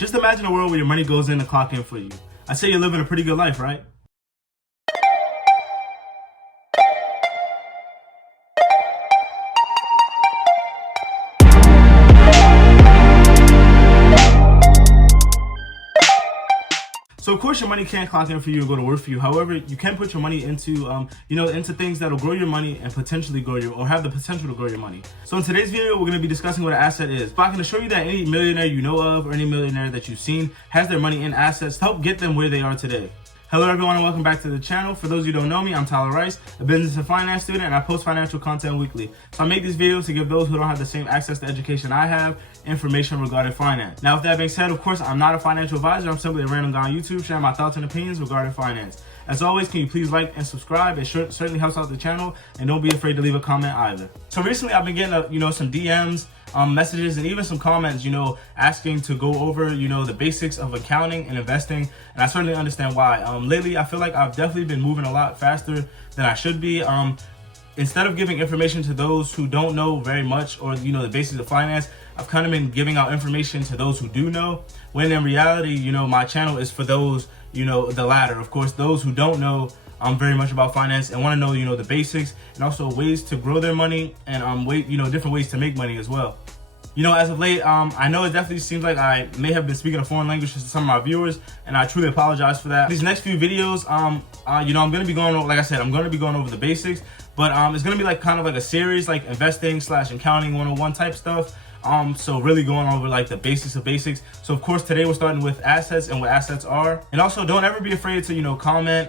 Just imagine a world where your money goes in to clock in for you. I'd say you're living a pretty good life, right? So of course your money can't clock in for you or go to work for you. However, you can put your money into, into things that'll grow your money and potentially or have the potential to grow your money. So in today's video, we're going to be discussing what an asset is. But I can assure you that any millionaire you know of or any millionaire that you've seen has their money in assets to help get them where they are today. Hello everyone and welcome back to the channel. For those of you who don't know me, I'm Tyler Rice, a business and finance student, and I post financial content weekly. So I make these videos to give those who don't have the same access to education I have information regarding finance. Now with that being said, of course, I'm not a financial advisor. I'm simply a random guy on YouTube sharing my thoughts and opinions regarding finance. As always, can you please like and subscribe? It certainly helps out the channel, and don't be afraid to leave a comment either. So recently I've been getting some DMs, messages, and even some comments, asking to go over, the basics of accounting and investing. And I certainly understand why. Lately, I feel like I've definitely been moving a lot faster than I should be. Instead of giving information to those who don't know very much or, the basics of finance, I've kind of been giving out information to those who do know, when in reality, my channel is for those, the latter. Of course, those who don't know very much about finance and want to know, the basics and also ways to grow their money and different ways to make money as well. As of late, I know it definitely seems like I may have been speaking a foreign language to some of my viewers, and I truly apologize for that. These next few videos, I'm going to be going over, like I said, I'm going to be going over the basics, but it's going to be kind of like a series, like investing / accounting 101 type stuff. So really going over the basics of basics. So of course today we're starting with assets and what assets are. And also don't ever be afraid to comment,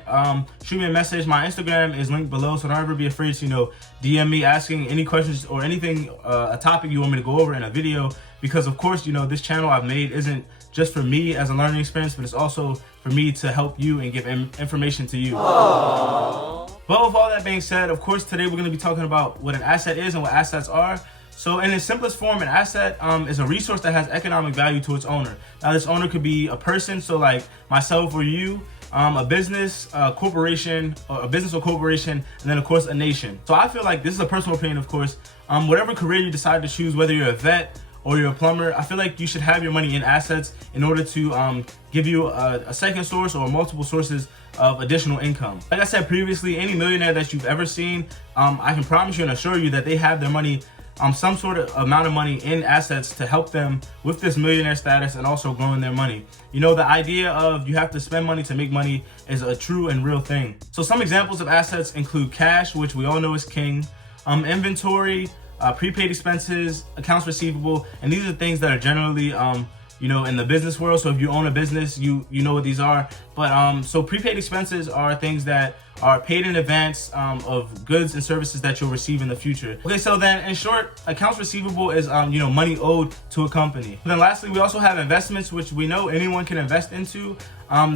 shoot me a message. My Instagram is linked below, so don't ever be afraid to DM me asking any questions or anything, a topic you want me to go over in a video, because of course this channel I've made isn't just for me as a learning experience, but it's also for me to help you and give information to you. Aww. But with all that being said, of course today we're going to be talking about what an asset is and what assets are. So in its simplest form, an asset is a resource that has economic value to its owner. Now this owner could be a person, so like myself or you, a business, a corporation, or a business or corporation, and then of course a nation. So I feel like this is a personal opinion, of course. Whatever career you decide to choose, whether you're a vet or you're a plumber, I feel like you should have your money in assets in order to give you a second source or multiple sources of additional income. Like I said previously, any millionaire that you've ever seen, I can promise you and assure you that they have their money, some sort of amount of money in assets to help them with this millionaire status and also growing their money. The idea of you have to spend money to make money is a true and real thing. So some examples of assets include cash, which we all know is king, inventory, prepaid expenses, accounts receivable, and these are things that are generally in the business world. So if you own a business, you know what these are. But so prepaid expenses are things that are paid in advance of goods and services that you'll receive in the future. Okay, so then in short, accounts receivable is money owed to a company. And then lastly, we also have investments, which we know anyone can invest into.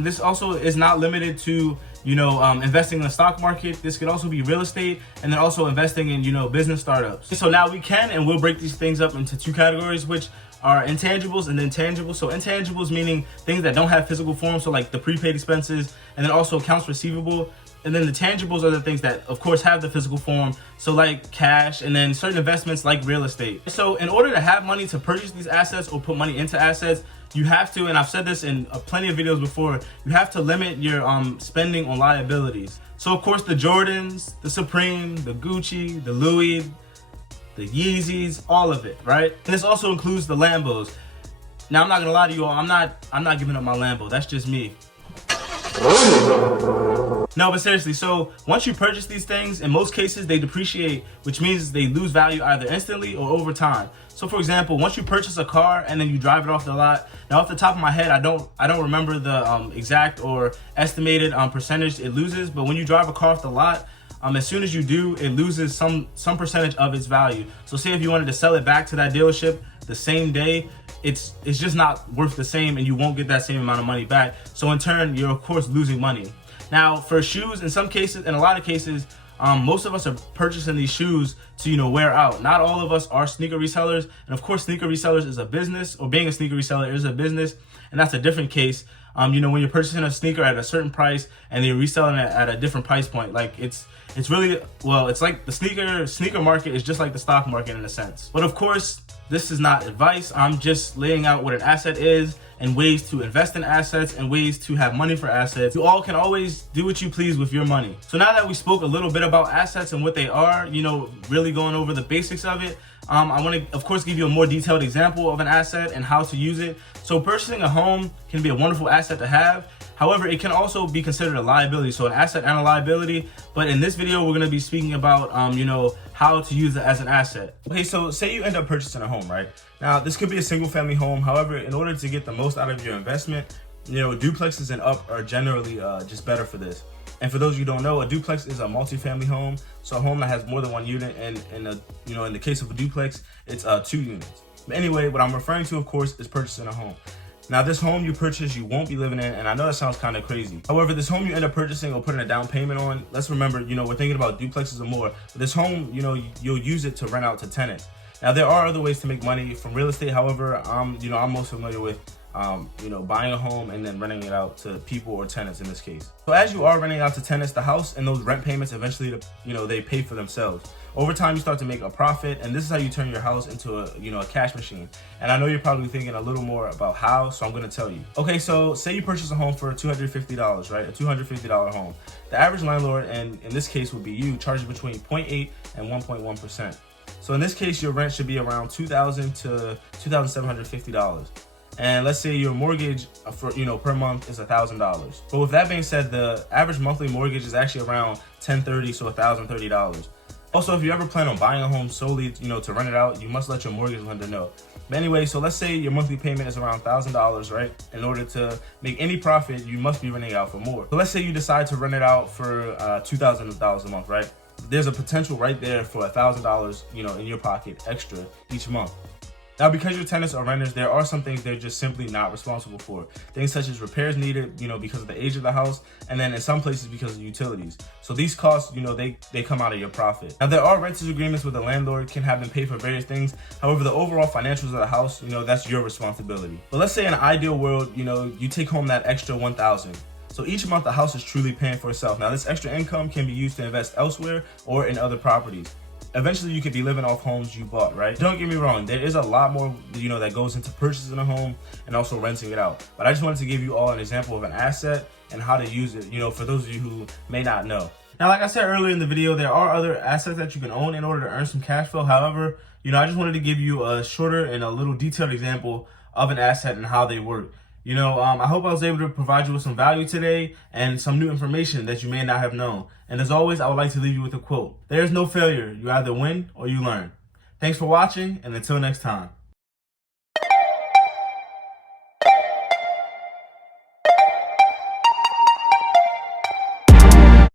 This also is not limited to investing in the stock market. This could also be real estate, and then also investing in business startups. So now we can and we'll break these things up into two categories, which are intangibles and then tangibles. So intangibles meaning things that don't have physical form, so like the prepaid expenses, and then also accounts receivable. And then the tangibles are the things that of course have the physical form, so like cash, and then certain investments like real estate. So in order to have money to purchase these assets or put money into assets, you have to, and I've said this in plenty of videos before, you have to limit your spending on liabilities. So of course the Jordans, the Supreme, the Gucci, the Louis, the Yeezys, all of it, right? And this also includes the Lambos. Now I'm not gonna lie to you all, I'm not giving up my Lambo. That's just me. No, but seriously, so once you purchase these things, in most cases they depreciate, which means they lose value either instantly or over time. So for example, once you purchase a car and then you drive it off the lot, now off the top of my head, I don't remember the exact or estimated percentage it loses, but when you drive a car off the lot, as soon as you do, it loses some percentage of its value. So say if you wanted to sell it back to that dealership the same day, it's just not worth the same, and you won't get that same amount of money back. So in turn, you're of course losing money. Now for shoes, in some cases, in a lot of cases, most of us are purchasing these shoes to wear out. Not all of us are sneaker resellers, and of course sneaker resellers is a business, or being a sneaker reseller is a business, and that's a different case. You know, when you're purchasing a sneaker at a certain price and then you're reselling it at a different price point, like it's really, well, it's like the sneaker market is just like the stock market in a sense. But of course, this is not advice. I'm just laying out what an asset is and ways to invest in assets and ways to have money for assets. You all can always do what you please with your money. So now that we spoke a little bit about assets and what they are, you know, really going over the basics of it, I want to, of course, give you a more detailed example of an asset and how to use it. So purchasing a home can be a wonderful asset to have. However, it can also be considered a liability, so an asset and a liability. But in this video, we're going to be speaking about, you know, how to use it as an asset. Okay, so say you end up purchasing a home, right? Now, this could be a single family home. However, in order to get the most out of your investment, you know, duplexes and up are generally just better for this. And for those of you who don't know, a duplex is a multi-family home, so a home that has more than one unit. And you know, in the case of a duplex, it's 2 units. But anyway, what I'm referring to, of course, is purchasing a home. Now, this home you purchase, you won't be living in, and I know that sounds kind of crazy. However, this home you end up purchasing or putting a down payment on, let's remember, you know, we're thinking about duplexes or more. But this home, you know, you'll use it to rent out to tenants. Now, there are other ways to make money from real estate. However, I'm most familiar with you know, buying a home and then renting it out to people or tenants in this case. So as you are renting out to tenants, the house and those rent payments eventually, you know, they pay for themselves. Over time, you start to make a profit, and this is how you turn your house into a, you know, a cash machine. And I know you're probably thinking a little more about how, so I'm going to tell you. Okay, so say you purchase a home for $250, right? A $250 home. The average landlord, and in this case would be you, charges between 0.8 and 1.1%. So in this case, your rent should be around $2,000 to $2,750. And let's say your mortgage for, you know, per month is $1,000. But with that being said, the average monthly mortgage is actually around $1,030, so $1,030. Also, if you ever plan on buying a home solely, you know, to rent it out, you must let your mortgage lender know. But anyway, so let's say your monthly payment is around $1,000, right? In order to make any profit, you must be renting it out for more. So let's say you decide to rent it out for $2,000 a month, right? There's a potential right there for $1,000, you know, in your pocket extra each month. Now, because your tenants are renters, there are some things they're just simply not responsible for. Things such as repairs needed, you know, because of the age of the house, and then in some places because of utilities. So these costs, you know, they come out of your profit. Now, there are renters agreements with the landlord, can have them pay for various things. However, the overall financials of the house, you know, that's your responsibility. But let's say in an ideal world, you know, you take home that extra $1,000. So each month the house is truly paying for itself. Now, this extra income can be used to invest elsewhere or in other properties. Eventually you could be living off homes you bought, right? Don't get me wrong, there is a lot more, you know, that goes into purchasing a home and also renting it out. But I just wanted to give you all an example of an asset and how to use it, you know, for those of you who may not know. Now, like I said earlier in the video, there are other assets that you can own in order to earn some cash flow. However, you know, I just wanted to give you a shorter and a little detailed example of an asset and how they work. You know, I hope I was able to provide you with some value today and some new information that you may not have known. And as always, I would like to leave you with a quote. There is no failure. You either win or you learn. Thanks for watching, and until next time.